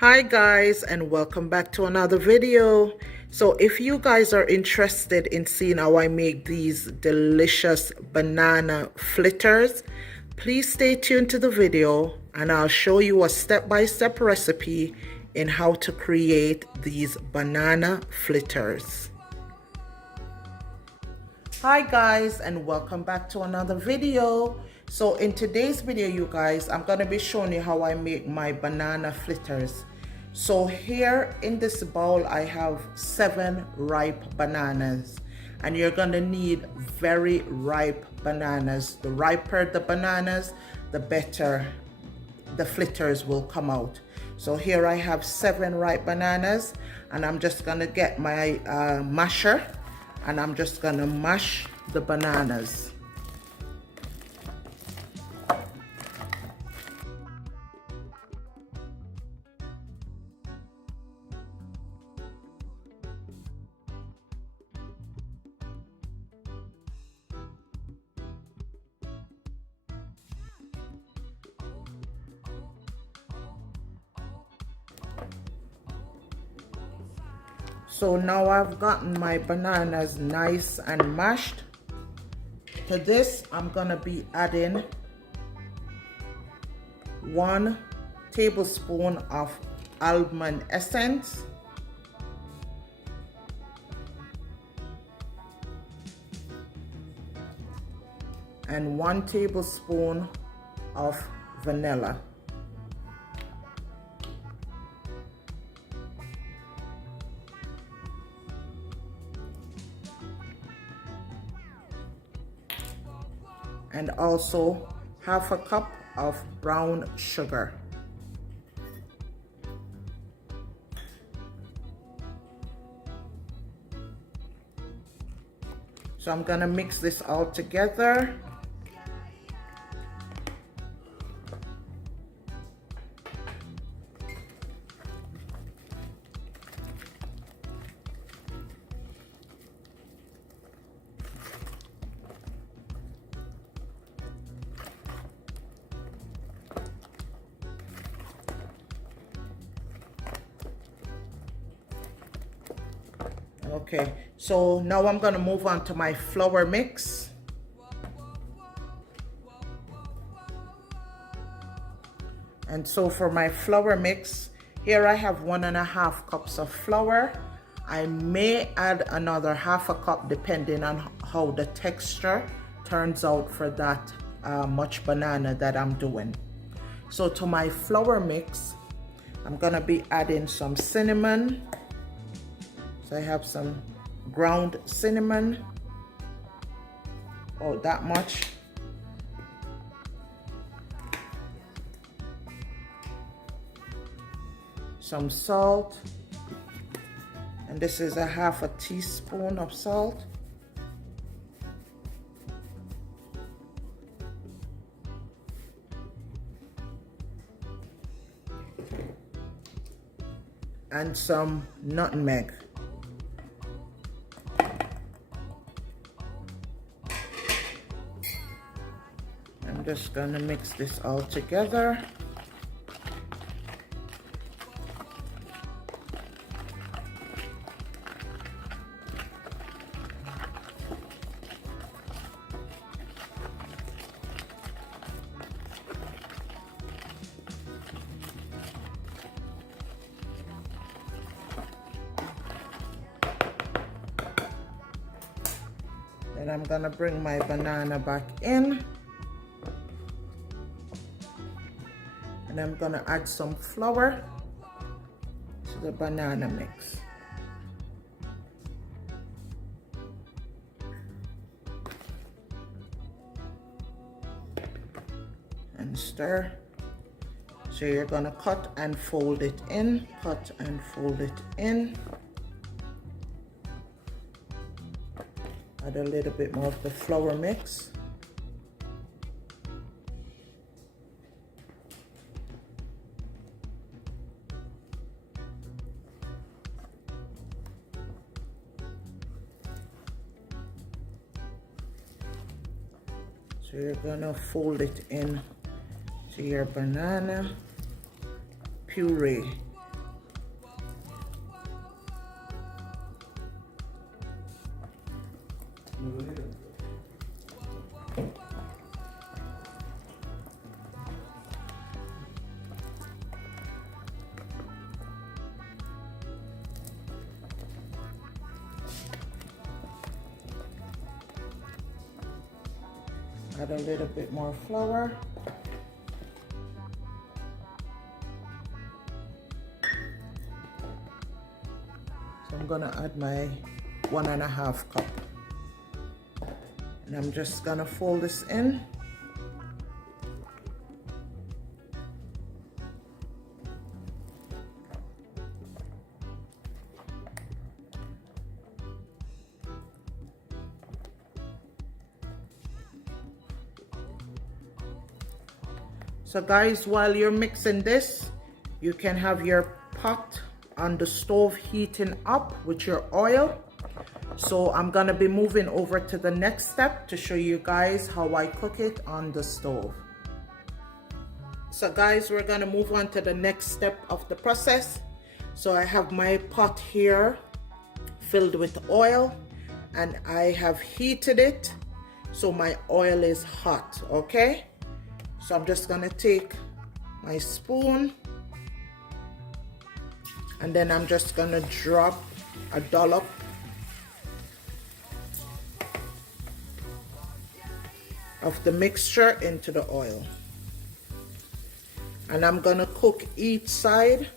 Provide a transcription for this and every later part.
Hi guys, and welcome back to another video. So if you guys are interested in seeing how I make these delicious banana fritters, please stay tuned to the video and I'll show you a step-by-step recipe in how to create these banana fritters. Hi guys, and welcome back to another video. So in today's video, you guys, I'm going to be showing you how I make my banana fritters. So here in this bowl I have 7 ripe bananas, and you're going to need very ripe bananas. The riper the bananas, the better the fritters will come out. So here I have 7 ripe bananas, and I'm just going to get my masher, and I'm just going to mash the bananas. So now I've gotten my bananas nice and mashed. To this, I'm gonna be adding 1 tablespoon of almond essence, and 1 tablespoon of vanilla. And also 1/2 cup of brown sugar. So I'm gonna mix this all together. Okay, so now I'm gonna move on to my flour mix. And so for my flour mix, here I have 1.5 cups of flour. I may add another 1/2 cup depending on how the texture turns out for that much banana that I'm doing. So to my flour mix, I'm gonna be adding some cinnamon. So I have some ground cinnamon, that much. Some salt, and this is 1/2 teaspoon of salt. And some nutmeg. I'm just gonna mix this all together. Then I'm gonna bring my banana back in. And I'm gonna add some flour to the banana mix. And stir. So you're gonna cut and fold it in, cut and fold it in. Add a little bit more of the flour mix. So you're gonna fold it in to your banana puree. Add a little bit more flour. So I'm gonna add my 1.5 cup. And I'm just gonna fold this in. So guys, while you're mixing this, you can have your pot on the stove heating up with your oil. So I'm gonna be moving over to the next step to show you guys how I cook it on the stove. So guys, we're gonna move on to the next step of the process. So I have my pot here filled with oil and I have heated it so my oil is hot, okay? So I'm just gonna take my spoon and then I'm just gonna drop a dollop of the mixture into the oil. And I'm gonna cook each side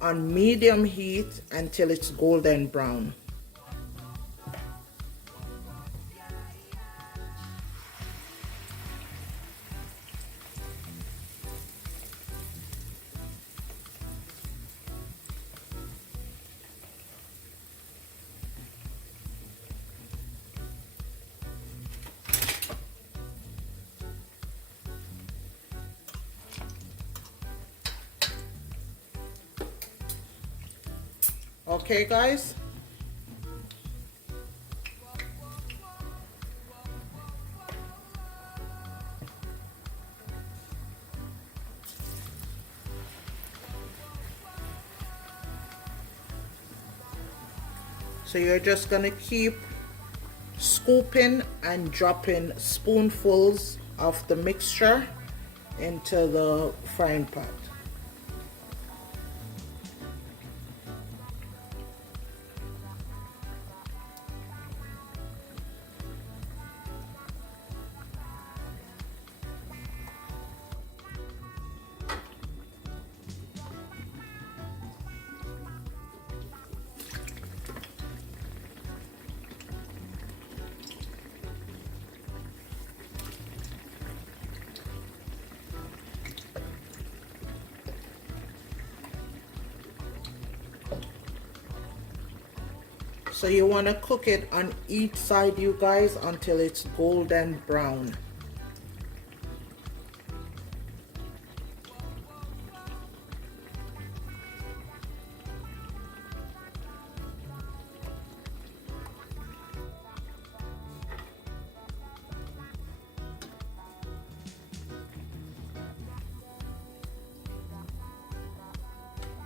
on medium heat until it's golden brown. Okay guys, so you're just gonna keep scooping and dropping spoonfuls of the mixture into the frying pot. So you want to cook it on each side, you guys, until it's golden brown.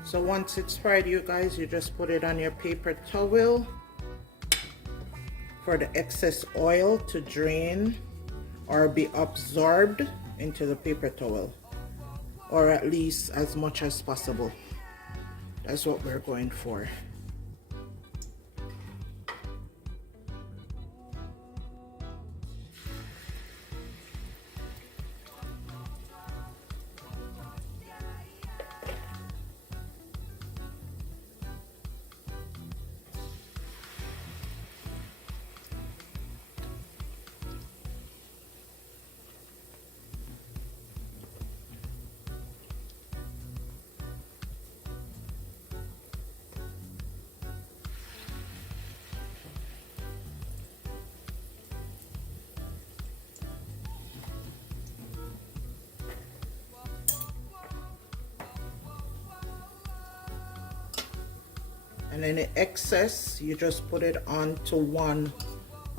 So once it's fried, you guys, you just put it on your paper towel for the excess oil to drain or be absorbed into the paper towel, or at least as much as possible. That's what we're going for. And then the excess, you just put it onto one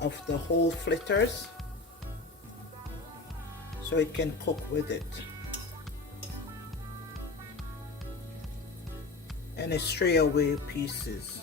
of the whole fritters so it can cook with it. And the stray away pieces.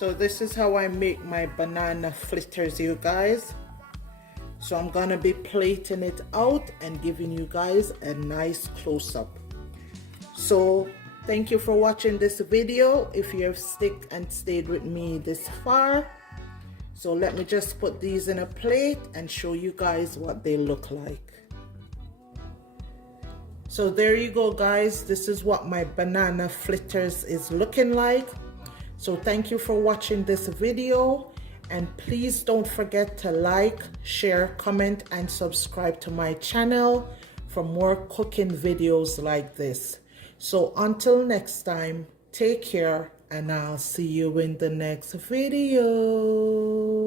So this is how I make my banana fritters, you guys. So I'm gonna be plating it out and giving you guys a nice close-up. So thank you for watching this video. If you have stuck and stayed with me this far, so let me just put these in a plate and show you guys what they look like. So there you go, guys. This is what my banana fritters is looking like. So thank you for watching this video, and please don't forget to like, share, comment, and subscribe to my channel for more cooking videos like this. So until next time, take care, and I'll see you in the next video.